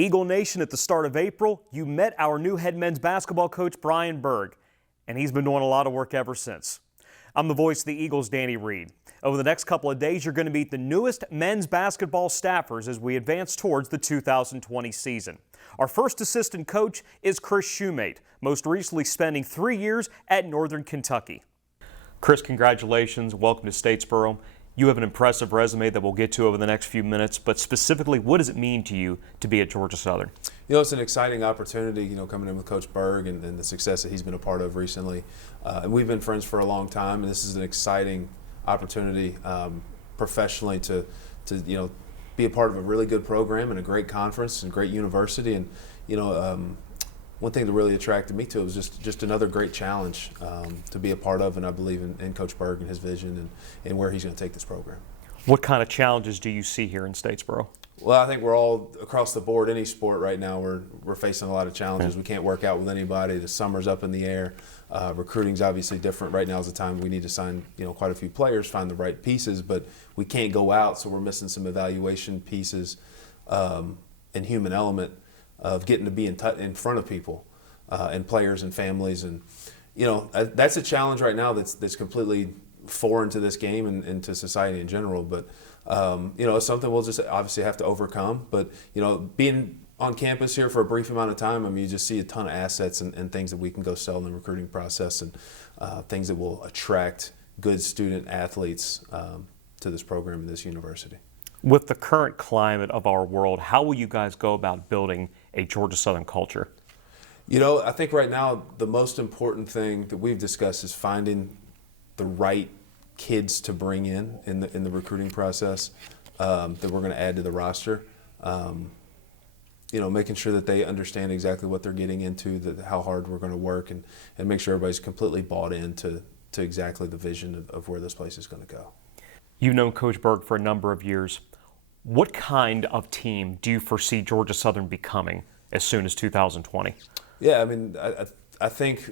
Eagle Nation, at the start of April, you met our new head men's basketball coach, Brian Berg, and he's been doing a lot of work ever since. I'm the voice of the Eagles, Danny Reed. Over the next couple of days, you're going to meet the newest men's basketball staffers as we advance towards the 2020 season. Our first assistant coach is Chris Shumate, most recently spending 3 years at Northern Kentucky. Chris, congratulations. Welcome to Statesboro. You have an impressive resume that we'll get to over the next few minutes, but specifically, what does it mean to you to be at Georgia Southern? You know, it's an exciting opportunity, coming in with Coach Berg and the success that he's been a part of recently. And we've been friends for a long time, and this is an exciting opportunity professionally to be a part of a really good program and a great conference and great university. And, one thing that really attracted me to it was just another great challenge to be a part of, and I believe in Coach Berg and his vision and where he's going to take this program. What kind of challenges do you see here in Statesboro? Well, I think we're all across the board, any sport right now, we're facing a lot of challenges. We can't work out with anybody. The summer's up in the air. Recruiting's obviously different. Right now is the time we need to sign, quite a few players, find the right pieces, but we can't go out, so we're missing some evaluation pieces and human element of getting to be in front of people and players and families. And, that's a challenge right now that's completely foreign to this game and to society in general. But, it's something we'll just obviously have to overcome. But, being on campus here for a brief amount of time, you just see a ton of assets and things that we can go sell in the recruiting process and things that will attract good student athletes to this program and this university. With the current climate of our world, how will you guys go about building a Georgia Southern culture? I think right now the most important thing that we've discussed is finding the right kids to bring in the recruiting process that we're going to add to the roster. Making sure that they understand exactly what they're getting into, how hard we're going to work, and make sure everybody's completely bought into exactly the vision of where this place is going to go. You've known Coach Berg for a number of years. What kind of team do you foresee Georgia Southern becoming as soon as 2020? Yeah, I think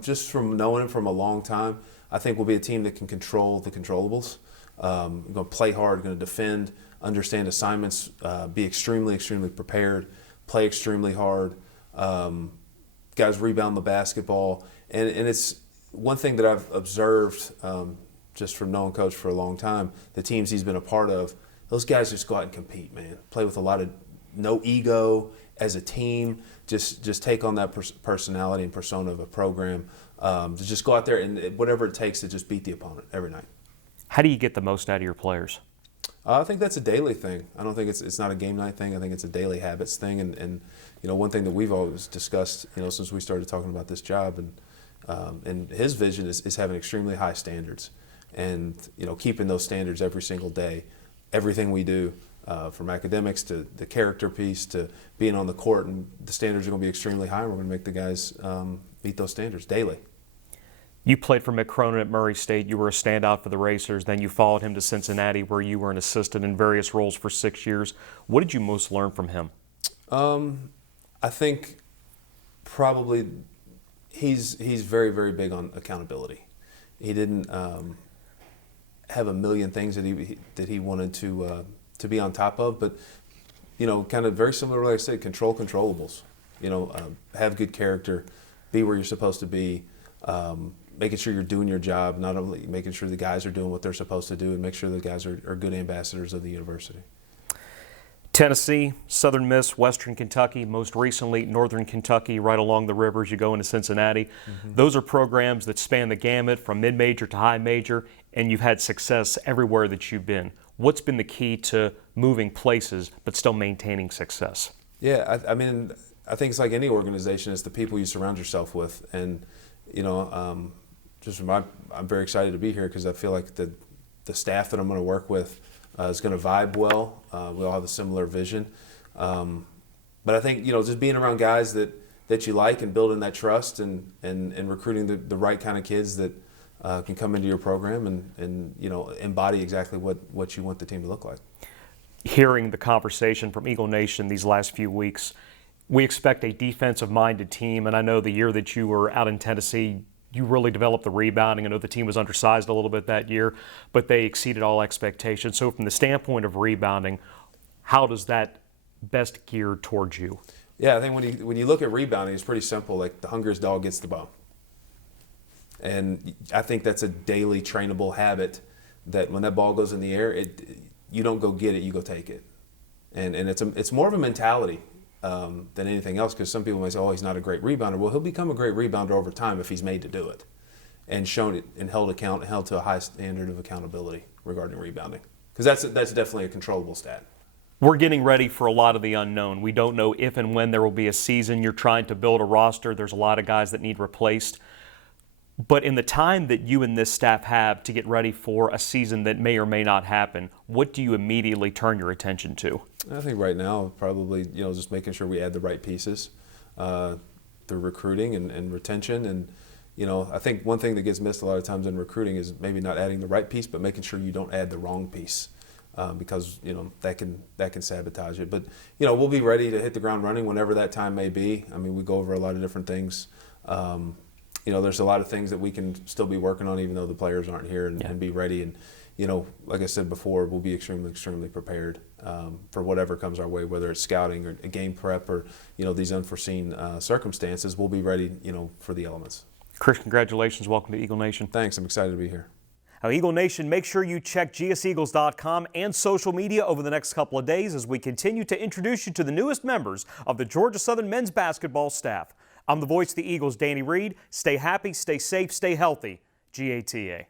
just from knowing him from a long time, I think we'll be a team that can control the controllables. Going to play hard, going to defend, understand assignments, be extremely, extremely prepared, play extremely hard. Guys rebound the basketball. And it's one thing that I've observed just from knowing Coach for a long time, the teams he's been a part of, those guys just go out and compete, man. Play with a lot of no ego as a team. Just take on that personality and persona of a program. To just go out there and whatever it takes to just beat the opponent every night. How do you get the most out of your players? I think that's a daily thing. I don't think it's not a game night thing. I think it's a daily habits thing. And one thing that we've always discussed, since we started talking about this job, and his vision is having extremely high standards, and keeping those standards every single day, everything we do. From academics to the character piece to being on the court, and the standards are going to be extremely high, and we're going to make the guys meet those standards daily. You played for Mick Cronin at Murray State. You were a standout for the Racers. Then you followed him to Cincinnati, where you were an assistant in various roles for 6 years. What did you most learn from him? I think probably he's very, very big on accountability. He didn't have a million things that he wanted to be on top of, but kind of very similar to what I said, control controllables. Have good character, be where you're supposed to be, making sure you're doing your job, not only making sure the guys are doing what they're supposed to do, and make sure the guys are good ambassadors of the university. Tennessee, Southern Miss, Western Kentucky, most recently Northern Kentucky, right along the river as you go into Cincinnati. Mm-hmm. Those are programs that span the gamut from mid-major to high major, and you've had success everywhere that you've been. What's been the key to moving places but still maintaining success? Yeah, I think it's like any organization, it's the people you surround yourself with. And, I'm very excited to be here because I feel like the staff that I'm going to work with is going to vibe well. We all have a similar vision. But I think, just being around guys that you like and building that trust and recruiting the right kind of kids that can come into your program and embody exactly what you want the team to look like. Hearing the conversation from Eagle Nation these last few weeks, we expect a defensive-minded team, and I know the year that you were out in Tennessee, you really developed the rebounding. I know the team was undersized a little bit that year, but they exceeded all expectations. So from the standpoint of rebounding, how does that best geared towards you? Yeah, I think when you look at rebounding, it's pretty simple. Like the hungriest dog gets the bone. And I think that's a daily trainable habit that when that ball goes in the air, you don't go get it, you go take it. And it's more of a mentality than anything else, because some people may say, oh, he's not a great rebounder. Well, he'll become a great rebounder over time if he's made to do it and shown it and held to a high standard of accountability regarding rebounding. Because that's definitely a controllable stat. We're getting ready for a lot of the unknown. We don't know if and when there will be a season. You're trying to build a roster. There's a lot of guys that need replaced. But in the time that you and this staff have to get ready for a season that may or may not happen, what do you immediately turn your attention to? I think right now, probably, just making sure we add the right pieces through recruiting and retention. And, I think one thing that gets missed a lot of times in recruiting is maybe not adding the right piece, but making sure you don't add the wrong piece. Because that can sabotage it. But we'll be ready to hit the ground running whenever that time may be. I mean, we go over a lot of different things. There's a lot of things that we can still be working on, even though the players aren't here, and be ready. And like I said before, we'll be extremely prepared for whatever comes our way, whether it's scouting or a game prep or these unforeseen circumstances. We'll be ready for the elements. Chris, congratulations. Welcome to Eagle Nation. Thanks. I'm excited to be here. Now, Eagle Nation, make sure you check gseagles.com and social media over the next couple of days as we continue to introduce you to the newest members of the Georgia Southern men's basketball staff. I'm the voice of the Eagles, Danny Reed. Stay happy, stay safe, stay healthy. GATA.